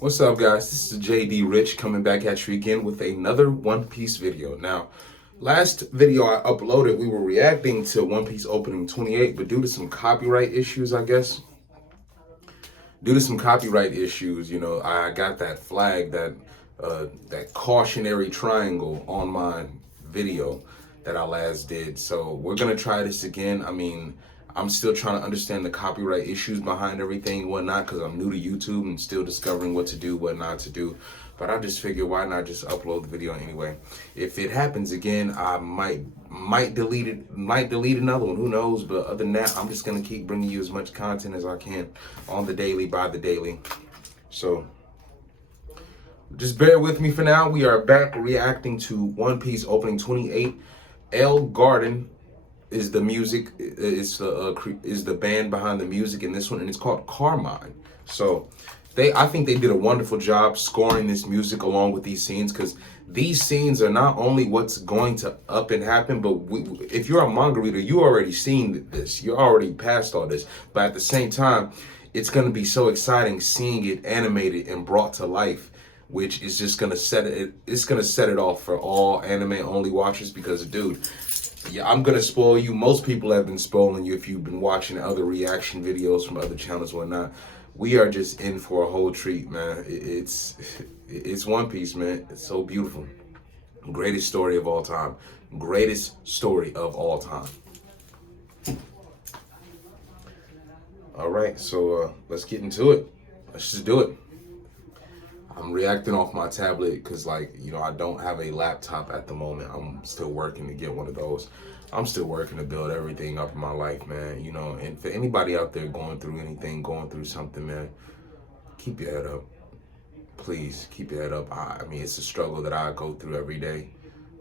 What's up, guys? This is JD Rich coming back at you again with another One Piece video. Now, last video I uploaded, we were reacting to One Piece opening 28, but due to some copyright issues, I guess, I got that flag, that cautionary triangle on my video that I last did. So we're gonna try this again. I mean, I'm still trying to understand the copyright issues behind everything and whatnot because I'm new to YouTube and still discovering what to do, what not to do. But I just figured, why not just upload the video anyway? If it happens again, I might delete it, might delete another one. Who knows? But other than that, I'm just gonna keep bringing you as much content as I can on the daily, by the daily. So just bear with me for now. We are back reacting to One Piece opening 28. Garden is the music, is the band behind the music in this one, and it's called Carmine. So I think they did a wonderful job scoring this music along with these scenes, because these scenes are not only what's going to up and happen, but if you're a manga reader, you already seen this, you're already past all this, but at the same time, it's going to be so exciting seeing it animated and brought to life, which is just going to set it off for all anime only watchers. Because, dude, yeah, I'm gonna spoil you. Most people have been spoiling you if you've been watching other reaction videos from other channels and whatnot. We are just in for a whole treat, man. It's One Piece, man. It's so beautiful. Greatest story of all time. Greatest story of all time. All right, so let's get into it. Let's just do it. I'm reacting off my tablet because, I don't have a laptop at the moment. I'm still working to get one of those. I'm still working to build everything up in my life, man. And for anybody out there going through anything, going through something, man, keep your head up. Please keep your head up. I mean, it's a struggle that I go through every day,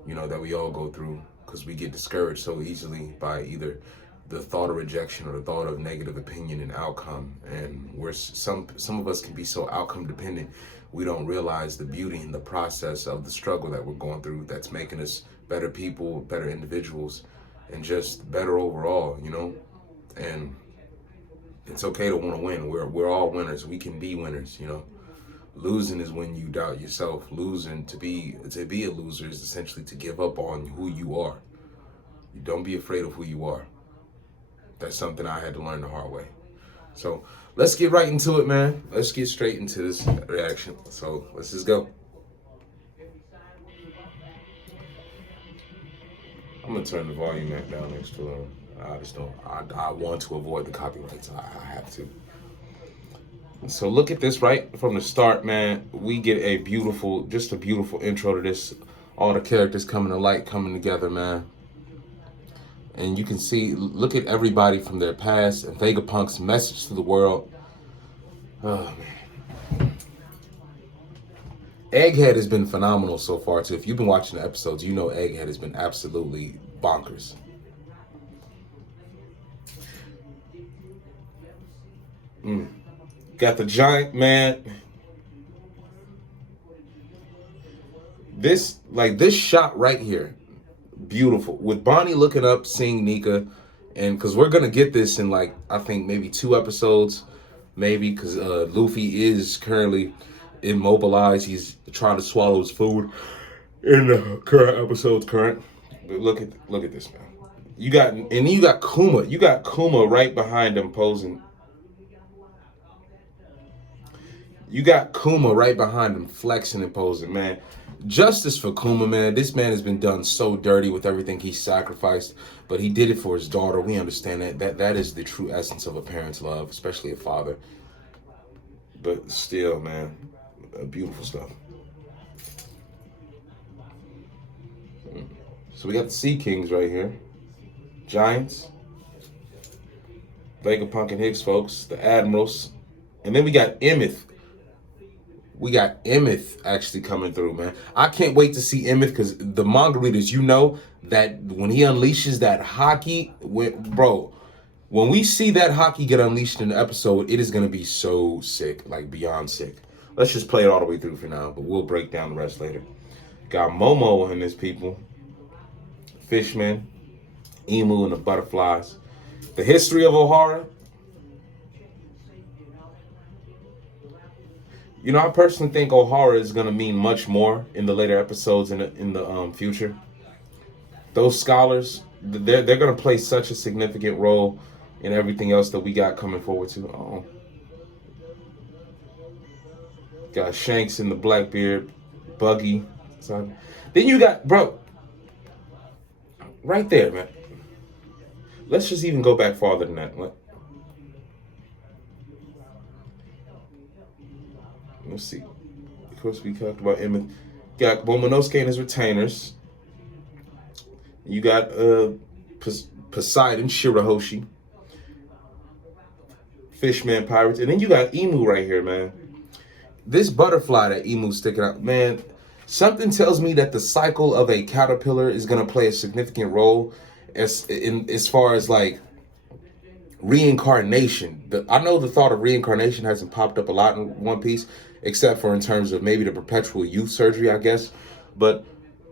that we all go through, because we get discouraged so easily by either the thought of rejection or the thought of negative opinion and outcome. And some of us can be so outcome dependent, we don't realize the beauty in the process of the struggle that we're going through, that's making us better people, better individuals, and just better overall, And it's okay to want to win. We're all winners. We can be winners, Losing is when you doubt yourself. Losing, to be a loser, is essentially to give up on who you are. You don't be afraid of who you are. That's something I had to learn the hard way. So let's get right into it, man. Let's get straight into this reaction. So let's just go. I'm gonna turn the volume back down next to him. I just don't. I want to avoid the copyrights. I have to. So look at this right from the start, man. We get a beautiful intro to this. All the characters coming to light, coming together, man. And you can see, look at everybody from their past and Vegapunk's message to the world. Oh, man. Egghead has been phenomenal so far, too. If you've been watching the episodes, you know Egghead has been absolutely bonkers. Got the giant, man. This shot right here, beautiful. With Bonnie looking up, seeing Nika, and because we're going to get this in, I think maybe 2 episodes, maybe, because Luffy is currently immobilized. He's trying to swallow his food in the current episode's current. But look at this, man. You got Kuma. You got Kuma right behind him posing. You got Kuma right behind him flexing and posing, man. Justice for Kuma, man. This man has been done so dirty with everything he sacrificed, but he did it for his daughter. We understand that. That is the true essence of a parent's love, especially a father. But still, man, beautiful stuff. So we got the Sea Kings right here. Giants. Vegapunk and Hicks, folks. The Admirals. And then we got Emeth. We got Emeth actually coming through, man. I can't wait to see Emeth, because the manga readers, that when he unleashes that haki, when we see that haki get unleashed in the episode, it is going to be so sick, beyond sick. Let's just play it all the way through for now, but we'll break down the rest later. Got Momo and his people. Fishman, Emu and the butterflies. The history of Ohara. I personally think O'Hara is going to mean much more in the later episodes in the future. Those scholars, they're going to play such a significant role in everything else that we got coming forward to. Oh, got Shanks in the Blackbeard, Buggy. So, then you got, bro, right there, man. Let's just even go back farther than that. Let's see. Of course, we talked about Emmett. Got Momonosuke and his retainers. You got Poseidon, Shirahoshi, Fishman Pirates, and then you got Emu right here, man. This butterfly that Emu's sticking out, man. Something tells me that the cycle of a caterpillar is gonna play a significant role as far as like reincarnation. I know the thought of reincarnation hasn't popped up a lot in One Piece, except for in terms of maybe the perpetual youth surgery, I guess. But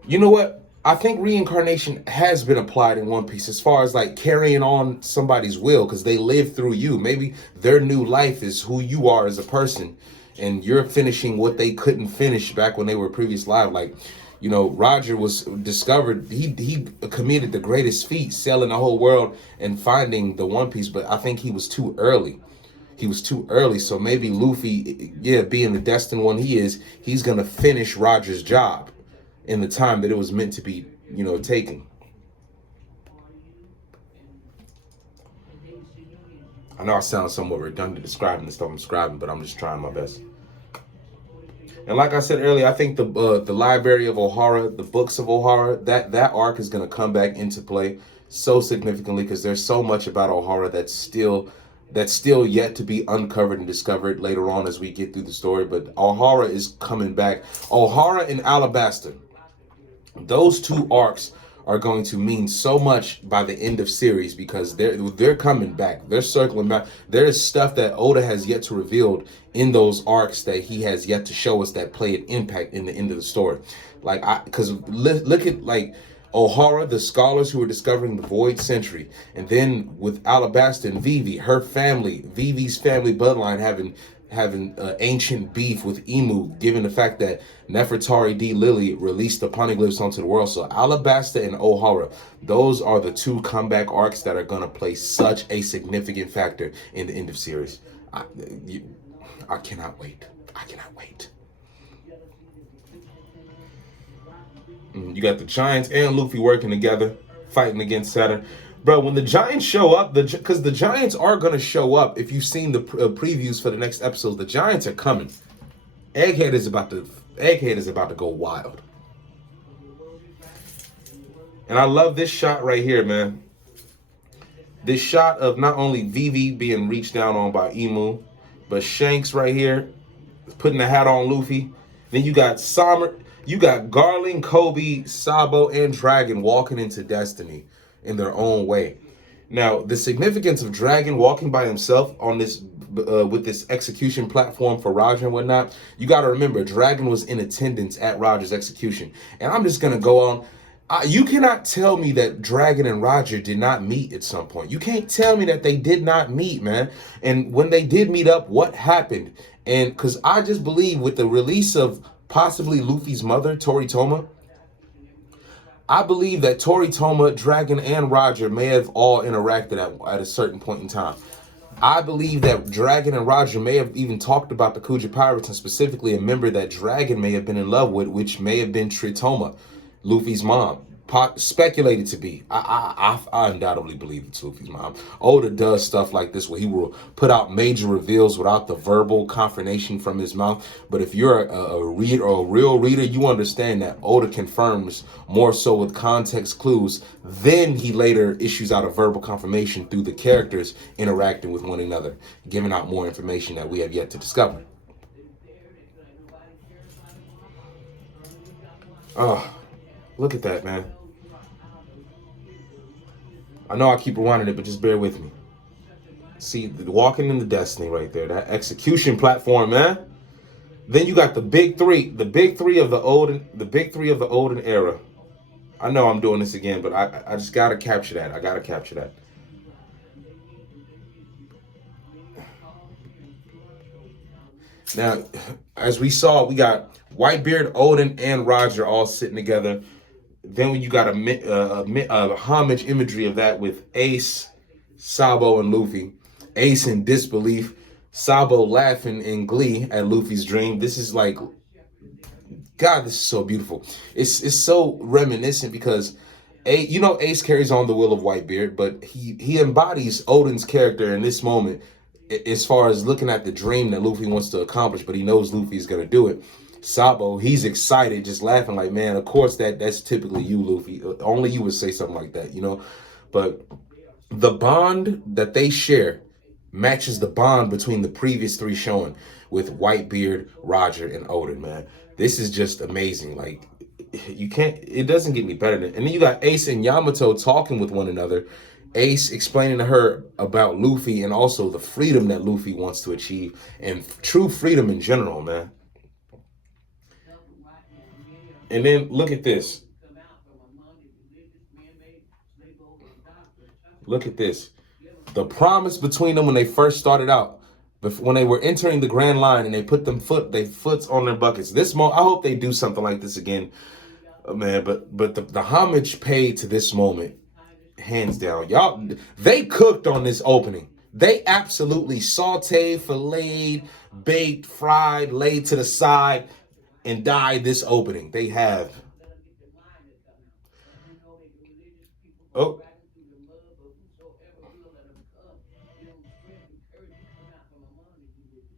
you know what? I think reincarnation has been applied in One Piece as far as like carrying on somebody's will because they live through you. Maybe their new life is who you are as a person, and you're finishing what they couldn't finish back when they were previous live. Like, Roger was discovered. He committed the greatest feat, sailing the whole world and finding the One Piece. But I think he was too early. He was too early. So maybe Luffy, yeah, being the destined one he is, he's gonna finish Roger's job in the time that it was meant to be, taken. I know I sound somewhat redundant describing the stuff I'm describing, but I'm just trying my best. And like I said earlier, I think the Library of O'Hara, the books of O'Hara, that arc is going to come back into play so significantly because there's so much about O'Hara that's still yet to be uncovered and discovered later on as we get through the story. But O'Hara is coming back. O'Hara and Alabasta, those two arcs are going to mean so much by the end of series because they're coming back. They're circling back. There is stuff that Oda has yet to reveal in those arcs that he has yet to show us that play an impact in the end of the story. Because look at like O'Hara, the scholars who are discovering the Void Century, and then with Alabasta and Vivi, her family, Vivi's family bloodline having ancient beef with Emu, given the fact that Nefertari D. Lily released the poneglyphs onto the world. So Alabasta and O'Hara, those are the two comeback arcs that are going to play such a significant factor in the end of series. I cannot wait. I cannot wait. You got the Giants and Luffy working together, fighting against Saturn. Bro, when the Giants show up, because the Giants are going to show up, if you've seen the previews for the next episodes, the Giants are coming. Egghead is about to go wild. And I love this shot right here, man. This shot of not only Vivi being reached down on by Emu, but Shanks right here putting the hat on Luffy. Then you got Garland, Kobe, Sabo, and Dragon walking into destiny in their own way. Now, the significance of Dragon walking by himself on this with this execution platform for Roger and whatnot, you got to remember, Dragon was in attendance at Roger's execution. And I'm just going to go on. You cannot tell me that Dragon and Roger did not meet at some point. You can't tell me that they did not meet, man. And when they did meet up, what happened? And because I just believe with the release of possibly Luffy's mother, Toritoma, I believe that Toritoma, Dragon, and Roger may have all interacted at a certain point in time. I believe that Dragon and Roger may have even talked about the Kuja Pirates, and specifically a member that Dragon may have been in love with, which may have been Tritoma, Luffy's mom. Speculated to be. I undoubtedly believe it's Luffy's mom. Oda does stuff like this where he will put out major reveals without the verbal confirmation from his mouth. But if you're a reader or a real reader, you understand that Oda confirms more so with context clues. Then he later issues out a verbal confirmation through the characters interacting with one another, giving out more information that we have yet to discover. Oh, look at that, man. I know I keep rewinding it, but just bear with me. See, walking in the destiny right there, that execution platform, man. Then you got the big three of the olden era. I know I'm doing this again, but I just gotta capture that. I gotta capture that. Now, as we saw, we got Whitebeard, Odin, and Roger all sitting together. Then when you got a homage imagery of that with Ace, Sabo, and Luffy. Ace in disbelief, Sabo laughing in glee at Luffy's dream. This is like, God, this is so beautiful. It's so reminiscent because Ace carries on the will of Whitebeard, but he embodies Odin's character in this moment as far as looking at the dream that Luffy wants to accomplish, but he knows Luffy's gonna do it. Sabo, he's excited, just laughing like, man, of course that's typically you, Luffy. Only you would say something like that, you know? But the bond that they share matches the bond between the previous three shown with Whitebeard, Roger, and Odin, man. This is just amazing. Like, it doesn't get any better than. And then you got Ace and Yamato talking with one another. Ace explaining to her about Luffy and also the freedom that Luffy wants to achieve and true freedom in general, man. And then look at this. Look at this. The promise between them when they first started out, when they were entering the Grand Line and they put their foots on their buckets. I hope they do something like this again, man. But the homage paid to this moment, hands down, y'all. They cooked on this opening. They absolutely sauteed, filleted, baked, fried, laid to the side, and dyed this opening. They have. Oh.